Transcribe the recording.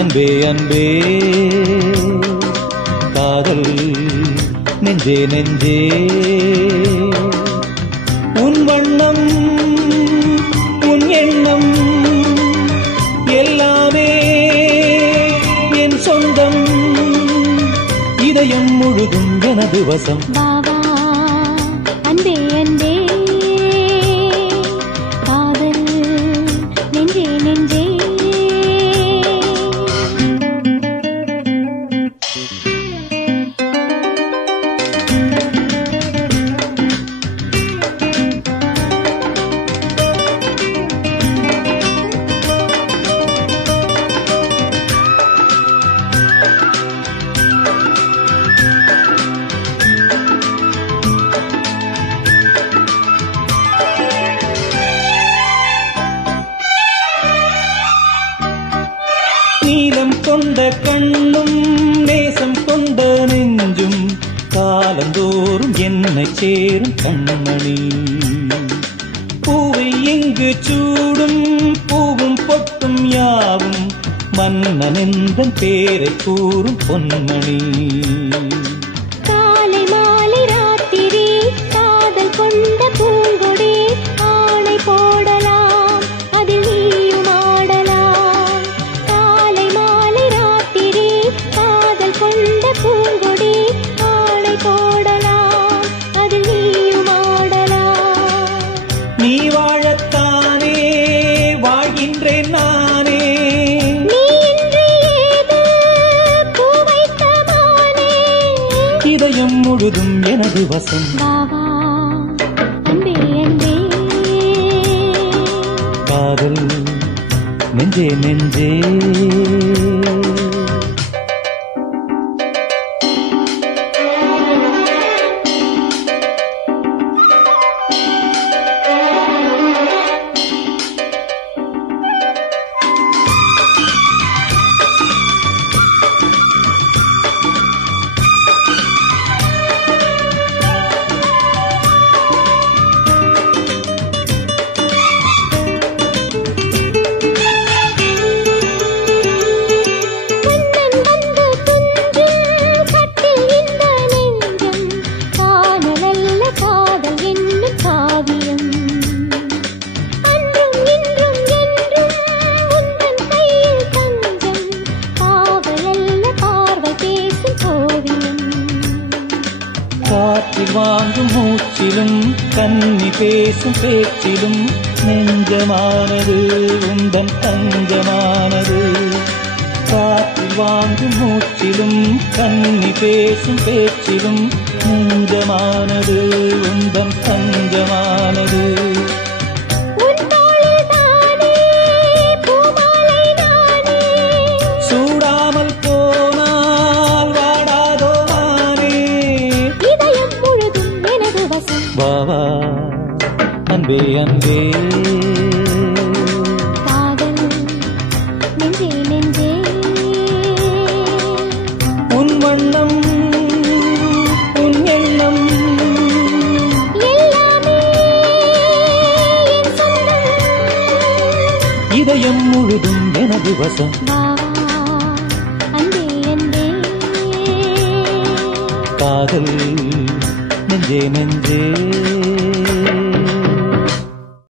அன்பே அன்பே காதல் நெஞ்சே நெஞ்சே உன் வண்ணம் உன் எண்ணம் எல்லாமே என் சொந்தம் இதயம் முழுதும் எனது வசம் பாவா அன்பே அன்பே காதல் நெஞ்சே நெஞ்சே நீலம் கொண்ட கண்ணும் நேசம் கொண்ட நெஞ்சும் காலந்தோறும் என்னை சேரும் கண்மணி பூவை எங்கு சூடும் பூவும் பொட்டும் யாவும் மன்னனெந்தன் பேரை கூறும் பொன்மணி காலை மாலை ராத்திரி காதல் கொண்ட பூங்கொடி ஆணை போடலாம் அதில் நீயும் ஆடலாம் காலை மாலை ராத்திரி காதல் கொண்ட பூங்கொடி ஆணை போடலாம் அதில் நீயும் ஆடலாம் நீ வாழத்தானே வாழ்கின்றேன் நானே நீ இன்றி ஏது பூ வைத்த மானே இதயம் முழுதும் எனது வசம் பாவா அன்பே அன்பே காதல் நெஞ்சே நெஞ்சே கண்ணன் வந்து துஞ்சும் கட்டில் இந்த நெஞ்சம் காணலல்ல காதல் என்னும் காவியம் அன்றும் இன்றும் என்றும் உந்தன் கையில் தஞ்சம் காவலல்ல பார்வை பேசும் கோவியம் காற்றில் வாங்கும் மூச்சிலும் கன்னி பேசும் பேச்சிலும் நெஞ்சமானது உந்தன் தஞ்சமானது காற்றில் வாங்கும் மூச்சிலும் கன்னி பேசும் பேச்சிலும் நெஞ்சமானது உந்தன் தஞ்சமானது உன் தோளில் தானே பூமாலை நானே சூடாமல் போனால் வாடாதோ நானே இதயம் முழுதும் எனது வசம் வாவா அன்பே அன்பே காதல் நெஞ்சே நெஞ்சே உன் வண்ணம் உன் எண்ணம் எல்லாமே என் சொந்தம் இதயம் முழுதும் எனது வசம் பாவா அன்பே அன்பே காதல் நெஞ்சே நெஞ்சே